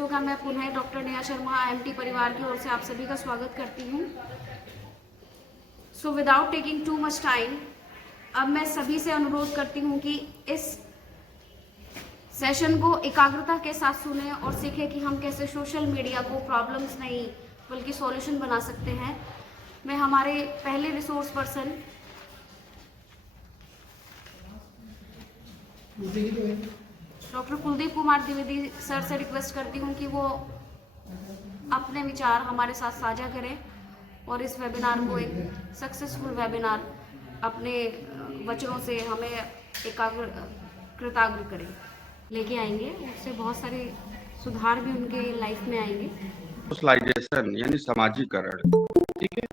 दर्शकों का मैं पुनः डॉक्टर नेहा शर्मा IMT परिवार की ओर से आप सभी का स्वागत करती हूँ। So without taking too much time, अब मैं सभी से अनुरोध करती हूँ कि इस सेशन को एकाग्रता के साथ सुने और सीखें कि हम कैसे सोशल मीडिया को प्रॉब्लम्स नहीं बल्कि सॉल्यूशन बना सकते हैं। मैं हमारे पहले resource person doctor Kuldeep Kumar Dwivedi sir से रिक्वेस्ट करती हूँ कि वो अपने विचार हमारे साथ साझा करें और इस वेबिनार को एक सक्सेसफुल वेबिनार अपने वचनों से हमें कृताग्र करें, लेके आएंगे। उससे बहुत सारे सुधार भी उनके लाइफ में आएंगे। सोशलाइजेशन यानी सामाजिकरण, ठीक है।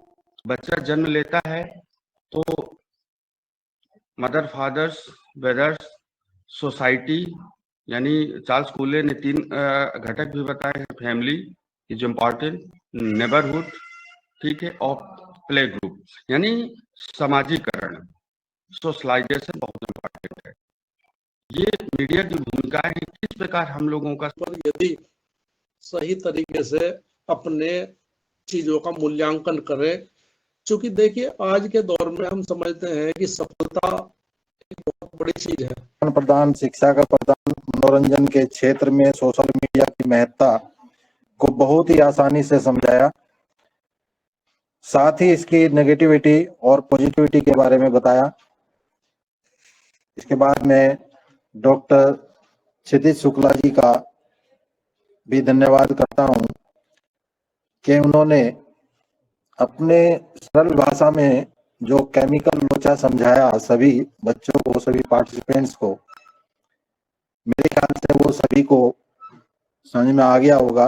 बच्चा जन्म लेता है तो मदर, फादर्स, ब्रदर्स, सोसाइटी, यानी चार्ल्स कूले ने 3 घटक भी बताए हैं। फैमिली इज इम्पॉर्टेंट, नेबरहुड, ठीक है, और प्ले ग्रुप यानी सामाजिकरण, सोशलाइजेशन बहुत इम्पॉर्टेंट है। ये मीडिया की भूमिका है। किस प्रकार हम लोगों का यदि सही तरीके से अपने चीजों का मूल्यांकन करें, क्योंकि देखिए आज के दौर में हम समझते हैं कि सफलता एक बहुत बड़ी चीज है। प्रदान, शिक्षा का प्रदान, मनोरंजन के क्षेत्र में सोशल मीडिया की महत्ता को बहुत ही आसानी से समझाया। साथ ही इसकी नेगेटिविटी और पॉजिटिविटी के बारे में बताया। इसके बाद में डॉक्टर क्षितिज शुक्ला जी का भी धन्यवाद करता हूं कि उन्होंने अपने सरल भाषा में जो केमिकल लोचा समझाया सभी बच्चों को, सभी पार्टिसिपेंट्स को। मेरे ख्याल से वो सभी को समझ में आ गया होगा।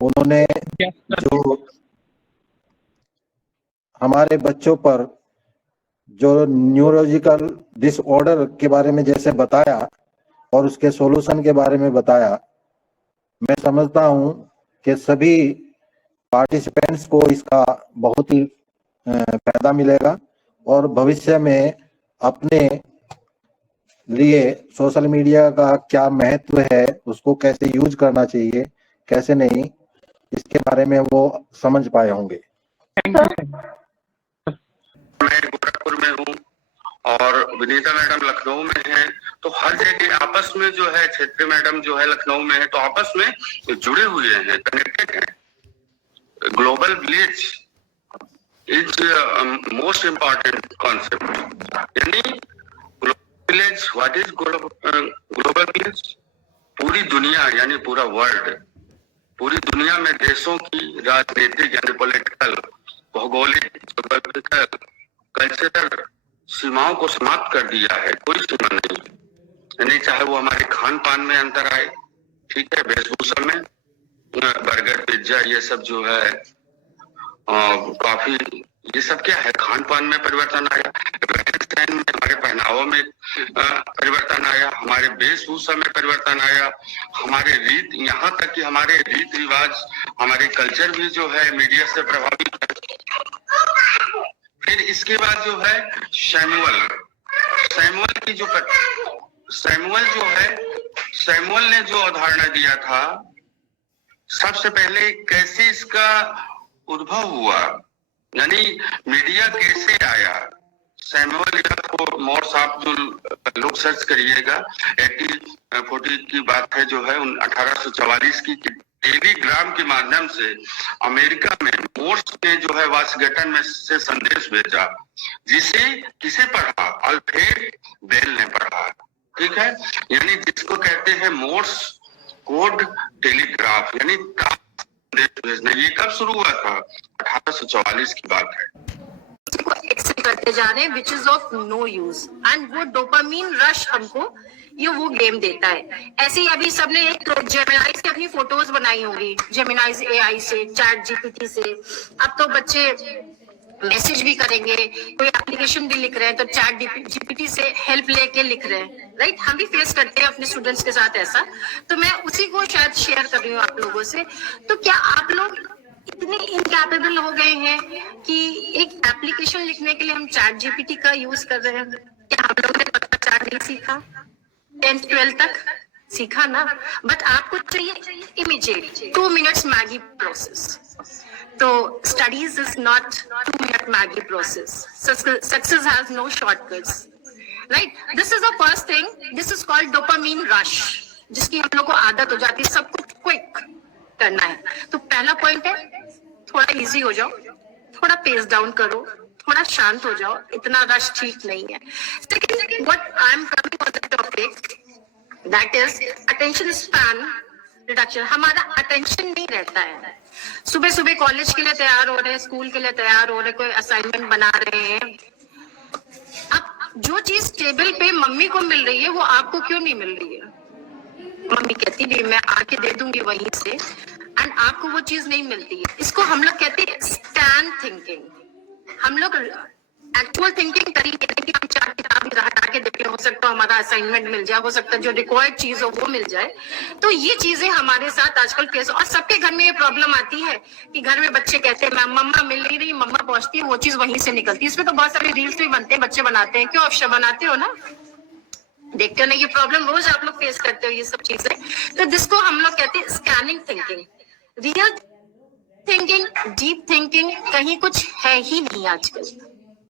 उन्होंने जो हमारे बच्चों पर जो न्यूरोलॉजिकल डिसऑर्डर के बारे में जैसे बताया और उसके सॉल्यूशन के बारे में बताया, मैं समझता हूं कि सभी पार्टिसिपेंट्स को इसका बहुत ही फायदा मिलेगा और भविष्य में अपने लिए सोशल मीडिया का क्या महत्व है, उसको कैसे यूज करना चाहिए, कैसे नहीं, इसके बारे में वो समझ पाए होंगे। मैं गोरखपुर में हूँ और विनीता मैडम लखनऊ में हैं, तो हर जगह आपस में जो है, क्षेत्रीय मैडम जो है लखनऊ में है, तो आपस में जुड़े हुए हैं, कनेक्टेड हैं। Global village is most important concept. यानी global village, what is global village? पूरी दुनिया यानी पूरा वर्ल्ड, पूरी दुनिया में देशों की राजनीतिक यानी पॉलिटिकल, भौगोलिक, कल्चरल सीमाओं को समाप्त कर दिया है। कोई सीमा नहीं, यानी चाहे वो हमारे खान पान में अंतर आए, ठीक है, वेशभूषा में, बर्गर, पिज्जा, ये सब जो है, कॉफी, ये सब क्या है, खान पान में परिवर्तन आया, रहन-सहन में, हमारे पहनावों में परिवर्तन आया, हमारे वेशभूषा में परिवर्तन आया, हमारे रीत, यहाँ तक कि हमारे रीत रिवाज, हमारे कल्चर भी जो है मीडिया से प्रभावित है। फिर इसके बाद जो है सैमुअल ने जो अवधारणा दिया था, सबसे पहले कैसे इसका उद्भव हुआ, यानी मीडिया कैसे आया। सैमुअल को मोर्स, आप जो लोग सर्च करिएगा, 1840 की बात है जो है, 1844 की, टेलीग्राम के माध्यम से अमेरिका में मोर्स ने जो है वाशिंगटन में से संदेश भेजा, जिसे किसे पढ़ा? अल्फ्रेड बेल ने पढ़ा, ठीक है। यानी जिसको कहते हैं मोर्स कोड टेलीग्राफ, यानी संदेश भेजना। ये कब शुरू हुआ था? 1844 की बात है। करते जा रहे हैं which is of no use, and वो डोपामीन रश हमको ये वो गेम देता है। ऐसे ही अभी सबने एक जेमिनाई से अपनी फोटोज बनाई होंगी, जेमिनाई AI से, चैट GPT से। अब तो बच्चे मैसेज भी करेंगे, कोई एप्लीकेशन भी लिख रहे हैं तो चैट GPT से हेल्प लेके लिख रहे हैं, राइट। हम भी फेस करते हैं अपने स्टूडेंट्स के साथ ऐसा, तो मैं उसी को शायद शेयर कर रही हूँ आप लोगों से। तो क्या आप लोग इतने इनकैपेबल हो गए हैं कि एक एप्लीकेशन लिखने के लिए हम चैट GPT का यूज कर रहे हैं? क्या हम लोगों ने पता चैट नहीं सीखा 10th 12th तक? सीखा ना, बट आपको चाहिए इमीडिएट 2 मिनट्स मैगी प्रोसेस। तो studies is not 2 minute Maggi process, success has no shortcuts, right? This is the first thing, this is called dopamine rush, जिसकी हम लोग को आदत हो जाती है सब कुछ क्विक करना है। तो पहला पॉइंट है, थोड़ा इजी हो जाओ, थोड़ा पेस डाउन करो, थोड़ा शांत हो जाओ, इतना रश ठीक नहीं है। Second, what I am coming on the topic, that is attention span reduction. हमारा अटेंशन नहीं रहता है। सुबह सुबह कॉलेज के लिए तैयार हो रहे हैं, स्कूल के लिए तैयार हो रहे हैं, कोई असाइनमेंट बना रहे हैं, अब जो चीज टेबल पे मम्मी को मिल रही है वो आपको क्यों नहीं मिल रही है? मम्मी कहती भी मैं आके दे दूंगी वहीं से, एंड आपको वो चीज नहीं मिलती है। इसको हम लोग कहते हैं स्टैंड थिंकिंग। हम लोग एक्चुअल थिंकिंग करेंगे कि हम 4 किताब हटा के देखें, हो सकता है हमारा असाइनमेंट मिल जाए, हो सकता है जो रिक्वायर्ड चीज हो वो मिल जाए। तो ये चीजें हमारे साथ आजकल केस, और सबके घर में ये प्रॉब्लम आती है कि घर में बच्चे कहते हैं मम्मा मिल नहीं रही, मम्मा पहुंचती है, वो चीज वहीं से निकलती है। इसमें तो बहुत सारे रील्स भी बनते हैं, बच्चे बनाते हैं, क्यों अवश्य बनाते हो ना, देखते हो ना, ये प्रॉब्लम रोज आप लोग फेस करते हो ये सब चीजें। तो जिसको हम लोग कहते हैं scanning thinking. Real thinking, deep thinking कहीं कुछ है ही नहीं आजकल।